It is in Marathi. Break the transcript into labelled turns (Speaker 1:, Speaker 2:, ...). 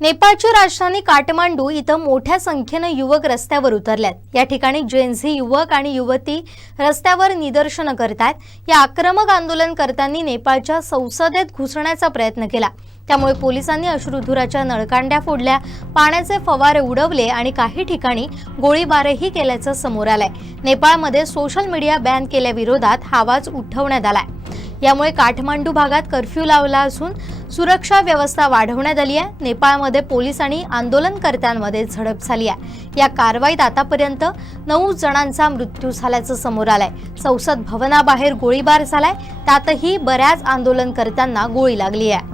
Speaker 1: नेपाळची राजधानी काठमांडू इथं मोठ्या संख्येनं युवक रस्त्यावर उतरल्यात. या ठिकाणी जेन्झी युवक आणि युवती रस्त्यावर निदर्शनं करतात या आक्रमक आंदोलनकर्त्यांनी नेपाळच्या संसदेत घुसण्याचा प्रयत्न केला. त्यामुळे पोलिसांनी अश्रुधुराच्या नळकांड्या फोडल्या पाण्याचे फवारे उडवले आणि काही ठिकाणी गोळीबारही केल्याचं समोर आलंय. नेपाळमध्ये सोशल मीडिया बॅन केल्याविरोधात हा आवाज उठवण्यात आलाय. यामुळे काठमांडू भागात कर्फ्यू लावला असून सुरक्षा व्यवस्था वाढवण्यात आली आहे. नेपाळमध्ये पोलीस आणि आंदोलनकर्त्यांमध्ये झडप झाली आहे. या कारवाईत आतापर्यंत नऊ जणांचा मृत्यू झाल्याचं समोर आलंय. संसद भवनाबाहेर गोळीबार झालाय. त्यातही बऱ्याच आंदोलनकर्त्यांना गोळी लागली आहे.